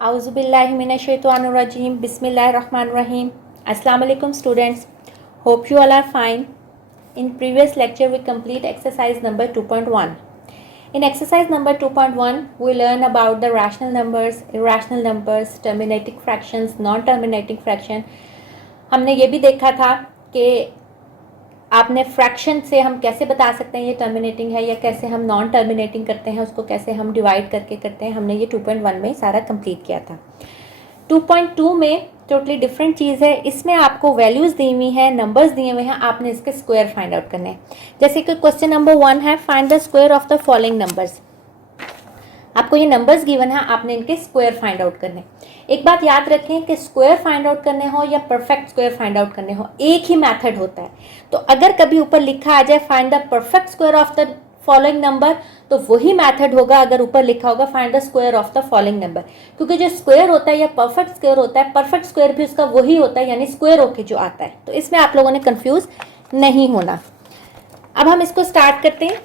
Auzubillahiminash-shaytanir-rajim. Bismillahir-rahmanir-rahim. Assalamu alaikum students. Hope you all are fine. In previous lecture we complete exercise number 2.1. In exercise number 2.1 we learn about the rational numbers, irrational numbers, terminating fractions, non-terminating fraction. हमने ये भी देखा था कि आपने fraction से हम कैसे बता सकते हैं ये टर्मिनेटिंग है या कैसे हम नॉन टर्मिनेटिंग करते हैं, उसको कैसे हम डिवाइड करके करते हैं. हमने ये 2.1 में सारा कंप्लीट किया था. 2.2 में टोटली डिफरेंट चीज़ है. इसमें आपको वैल्यूज़ दी हुई हैं, नंबर्स दिए हुए हैं, आपने इसके स्क्वायर फाइंड आउट करने हैं. जैसे कि क्वेश्चन नंबर 1 है, find the square of the following numbers. आपको ये नंबर्स गिवन है, आपने इनके स्क्वायर फाइंड आउट करने. एक बात याद रखें कि स्क्वायर फाइंड आउट करने हो या परफेक्ट स्क्वायर फाइंड आउट करने हो, एक ही मेथड होता है. तो अगर कभी ऊपर लिखा आ जाए find the perfect square of the following number, तो वही मेथड होगा अगर ऊपर लिखा होगा find the square of the following number. क्योंकि जो स्क्वायर होता है या परफेक्ट स्क्वायर होता है, परफेक्ट स्क्वायर भी उसका वही होता है, यानी स्क्वायर होके जो आता है. तो इसमें आप लोगों ने कंफ्यूज नहीं होना. अब हम इसको स्टार्ट करते हैं.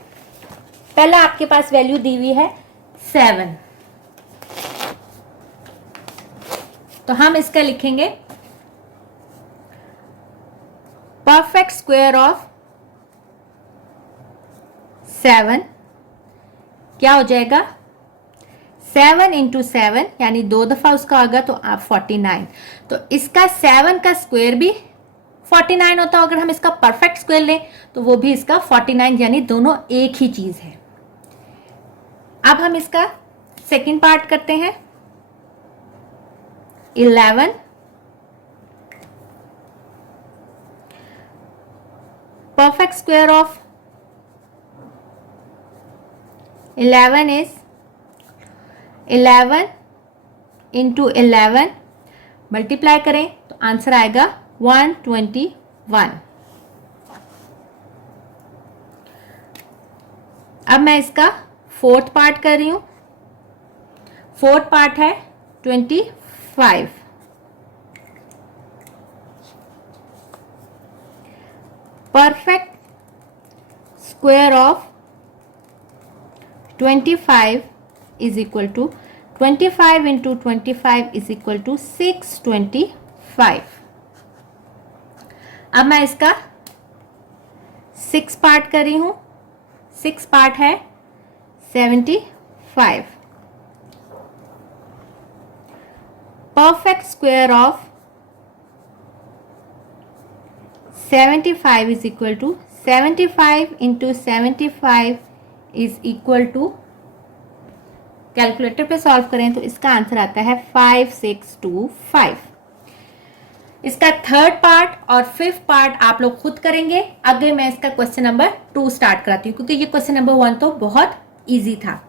पहला आपके पास वैल्यू दी हुई है 7. तो हम इसका लिखेंगे परफेक्ट स्क्वायर ऑफ 7 क्या हो जाएगा 7 इंटू 7 यानी 2 दफा उसका होगा तो आप 49. तो इसका 7 का स्क्वायर भी 49 होता है. अगर हम इसका परफेक्ट स्क्वायर लें तो वो भी इसका 49, यानी दोनों एक ही चीज है. अब हम इसका सेकंड पार्ट करते हैं. 11 perfect square of 11 is 11 into 11 multiply करें तो आंसर आएगा 121. अब मैं इसका फोर्थ पार्ट कर रही हूं. फोर्थ पार्ट है 25. Perfect square of 25 is equal to 25 into 25 is equal to 625. अब मैं इसका 6 पार्ट कर रही हूं. 6 पार्ट है 75. Perfect square of 75 is equal to 75 into 75 is equal to, calculator पे सॉल्व करें तो इसका आंसर आता है 5625. इसका थर्ड पार्ट और फिफ्थ पार्ट आप लोग खुद करेंगे. आगे मैं इसका क्वेश्चन नंबर 2 स्टार्ट कराती हूँ क्योंकि ये क्वेश्चन नंबर 1 तो बहुत इजी था.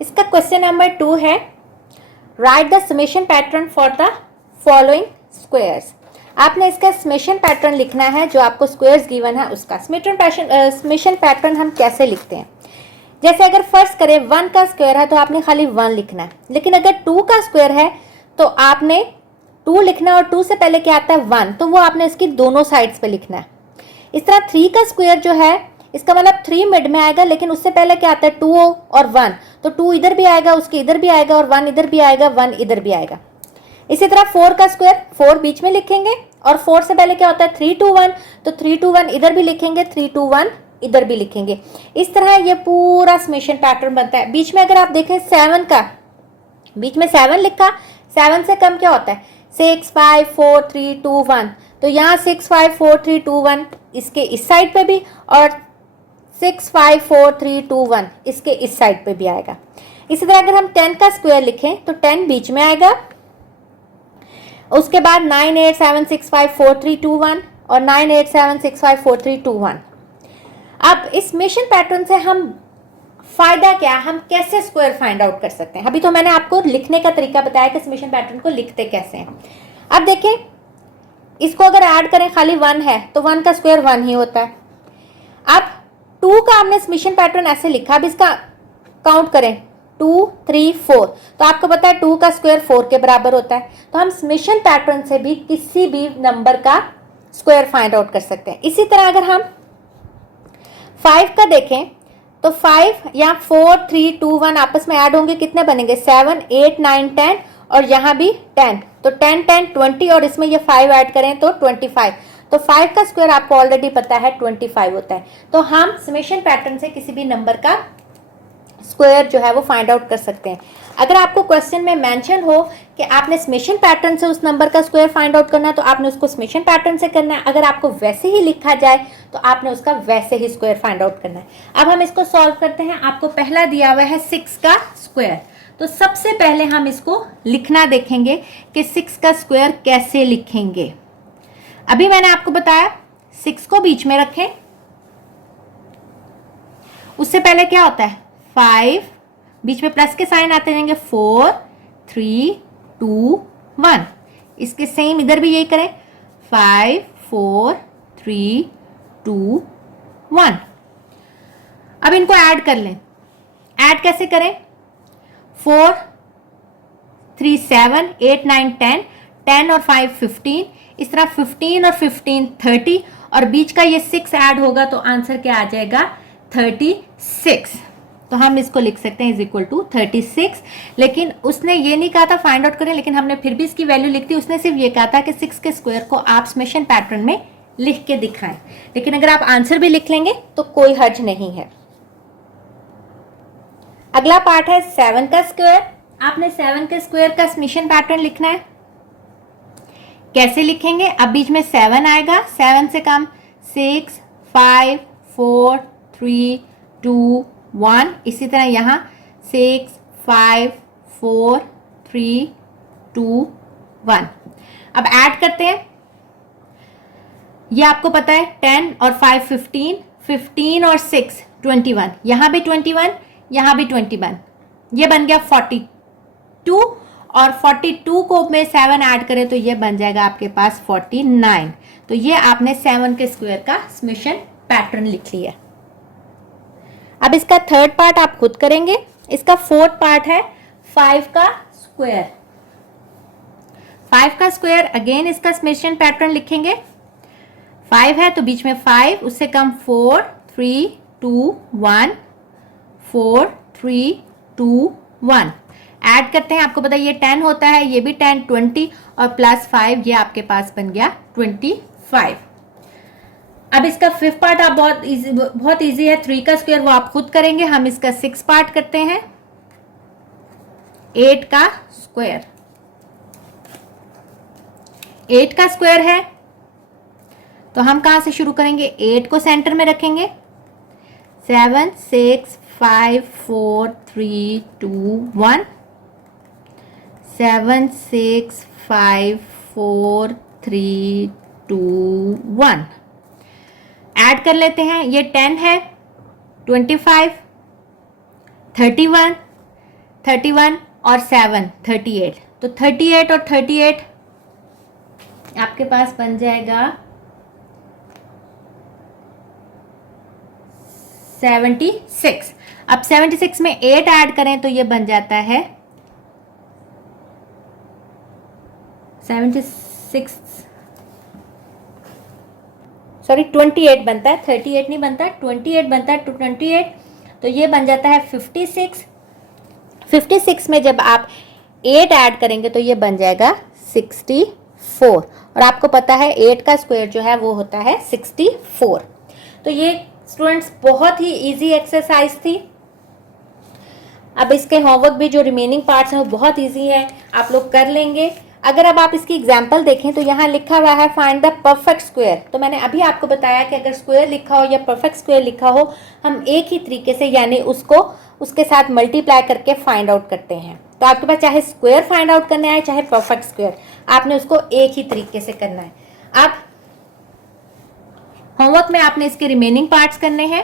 इसका क्वेश्चन नंबर 2 है right the summation pattern for the following squares. आपने इसका समेशन पैटर्न लिखना है जो आपको स्क्वायर्स गिवन है उसका. समेशन पैटर्न हम कैसे लिखते हैं, जैसे अगर फर्स्ट करें 1 का स्क्वायर है तो आपने खाली 1 लिखना है. लेकिन अगर 2 का स्क्वायर है तो आपने 2 लिखना और 2 से पहले क्या आता है 1, तो वो आपने इसकी दोनों साइड्स पे लिखना है. इस तरह 3 का स्क्वायर जो है इसका मतलब 3 मिड में आएगा, लेकिन उससे पहले क्या आता है 2 और 1, तो 2 इधर भी आएगा, उसके इधर भी आएगा, और 1 इधर भी आएगा, 1 इधर भी आएगा. इसी तरह 4 का स्क्वायर 4 बीच में लिखेंगे और 4 से पहले क्या होता है 3 2 1, तो 3 2 1 इधर भी लिखेंगे, 3 2 1 इधर भी लिखेंगे. इस तरह ये पूरा समेशन पैटर्न बनता है. बीच में अगर आप देखें 7 का, बीच में 7 लिखा, 7 से कम क्या होता है 6 5 4 3 2 1, तो यहाँ 6 5 4 3 2 1 इसके इस साइड पे भी, और 6 5 4 3 2 1 इसके इस साइड पे भी आएगा. इसी तरह अगर हम 10 का स्क्वायर लिखें तो 10 बीच में आएगा, उसके बाद 9 8 7 6 5 4 3 2 1 और 9 8 7 6 5 4 3 2 1. अब इस समेशन पैटर्न से हम फायदा क्या, हम कैसे स्क्वायर फाइंड आउट कर सकते हैं. अभी तो मैंने आपको लिखने का तरीका बताया कि समेशन पैटर्न को लिखते कैसे हैं. अब देखें इसको अगर ऐड करें, खाली 1 है तो 1 का स्क्वायर 1 ही होता है. अब 2 का हमने समेशन पैटर्न ऐसे लिखा. अब इसका काउंट करें 2 3 4, तो आपको पता है 2 का स्क्वायर 4 के बराबर होता है. तो हम समेशन पैटर्न से भी किसी भी नंबर का स्क्वायर फाइंड आउट कर सकते हैं. इसी तरह अगर हम 5 का देखें तो 5 या 4 3 2 1 आपस में ऐड होंगे, कितने बनेंगे 7 8 9 10 और यहाँ भी 10, तो 10 10 20 और इसमें ये 5 ऐड करें तो 25। तो 5 का स्क्वायर आपको ऑलरेडी पता है 25 होता है। तो हम समेशन पैटर्न से किसी भी नंबर का स्क्वायर जो है वो फाइंड आउट कर सकते हैं। अगर आपको क्वेश्चन में मेंशन हो कि आपने समेशन पैटर्न से उस नंबर का स्क्वायर फाइंड आउट करना है तो आपने उसको समेशन पैटर्न से करना है। अगर आपको वैसे ही लिखा जाए तो आपने उसका वैसे ही स्क्वायर फाइंड आउट करना है। अब हम इसको सॉल्व करते हैं। आपको पहला दिया हुआ है 6 का स्क्वायर, तो सबसे पहले हम इसको लिखना देखेंगे कि 6 का स्क्वायर कैसे लिखेंगे। अभी मैंने आपको बताया 6 को बीच में रखें, उससे पहले क्या होता है 5, बीच में प्लस के साइन आते जाएंगे, 4 3 2 1। इसके सेम इधर भी यही करें, 5 4 3 2 1। अब इनको ऐड कर लें। ऐड कैसे करें, 4 3 7 8 9 10, 10 और 5 15, इस तरह 15 और 15 30 और बीच का ये 6 ऐड होगा तो आंसर क्या आ जाएगा 36। तो हम इसको लिख सकते हैं इज इक्वल टू 36। लेकिन उसने ये नहीं कहा था फाइंड आउट करें, लेकिन हमने फिर भी इसकी वैल्यू लिख दी। उसने सिर्फ ये कहा था कि 6 के स्क्वायर को आप समेशन पैटर्न में लिख के दिखाएं, लेकिन अगर आप आंसर भी लिख लेंगे तो कोई हर्ज नहीं है। अगला पार्ट है 7 का स्क्वायर। आपने 7 के स्क्वायर का समेशन पैटर्न लिखना है। कैसे लिखेंगे, अब बीच में 7 आएगा, 7 से कम 6 5 4 3 2 1, इसी तरह यहाँ 6 5 4 3 2 1। अब ऐड करते हैं। ये आपको पता है 10 और 5 15, 15 और 6 21, यहाँ भी 21, यहाँ भी 21, ये बन गया 42 और 42 को में 7 ऐड करें तो ये बन जाएगा आपके पास 49। तो ये आपने 7 के स्क्वायर का समेशन पैटर्न लिख लिया। अब इसका थर्ड पार्ट आप खुद करेंगे। इसका फोर्थ पार्ट है 5 का स्क्वायर। 5 का स्क्वायर अगेन इसका समेशन पैटर्न लिखेंगे। 5 है तो बीच में 5, उससे कम 4 3 2 1, 4 3 2 1। ऐड करते हैं, आपको पता है ये 10 होता है, ये भी 10 20 और प्लस 5, ये आपके पास बन गया 25। अब इसका फिफ्थ पार्ट आप बहुत इजी है। 3 का स्क्वायर वो आप खुद करेंगे। हम इसका 6 पार्ट करते हैं। 8 का स्क्वायर, 8 का स्क्वायर है तो हम कहां से शुरू करेंगे, 8 को सेंटर में रखेंगे। 7 6 5 4 3 2 1, 7 6 5 4 3 2 1। ऐड कर लेते हैं। ये 10 है, 25 31 31 और 7 38, तो 38 और 38 आपके पास बन जाएगा 76। अब 76 में 8 ऐड करें तो ये बन जाता है 28 बनता है, 38 नहीं बनता, 28 बनता है। 28 तो ये बन जाता है 56। 56 में जब आप 8 ऐड करेंगे तो ये बन जाएगा 64 और आपको पता है 8 का स्क्वायर जो है वो होता है 64। तो ये स्टूडेंट्स बहुत ही इजी एक्सरसाइज थी। अब इसके होमवर्क भी जो रिमेनिंग पार्ट्स हैं वो बहुत इजी है, आप लोग कर लेंगे। अगर अब आप इसकी एग्जाम्पल देखें तो यहाँ लिखा हुआ है फाइंड द परफेक्ट स्क्वायर। तो मैंने अभी आपको बताया कि अगर स्क्वायर लिखा हो या परफेक्ट स्क्वायर लिखा हो, हम एक ही तरीके से यानी उसको उसके साथ मल्टीप्लाई करके फाइंड आउट करते हैं। तो आपके पास चाहे स्क्वायर फाइंड आउट करना है चाहे परफेक्ट स्क्वायर, आपने उसको एक ही तरीके से करना है। अब होमवर्क में आपने इसके रिमेनिंग पार्ट्स करने हैं।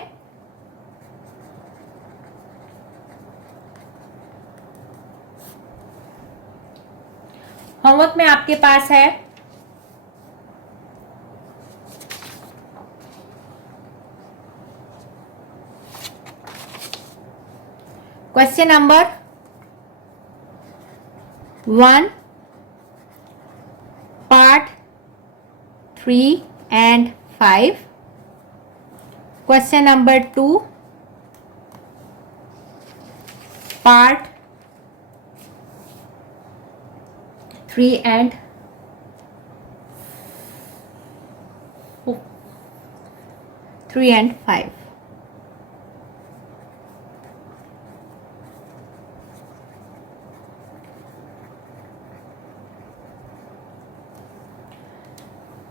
होमवर्क में आपके पास है question number 1 part 3 and 5, question number 2 part 3 and 5.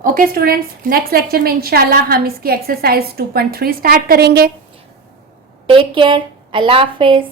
Okay students, next lecture में इंशाल्लाह हम इसकी एक्सरसाइज 2.3 स्टार्ट करेंगे. Take care. अल्लाह हाफिज.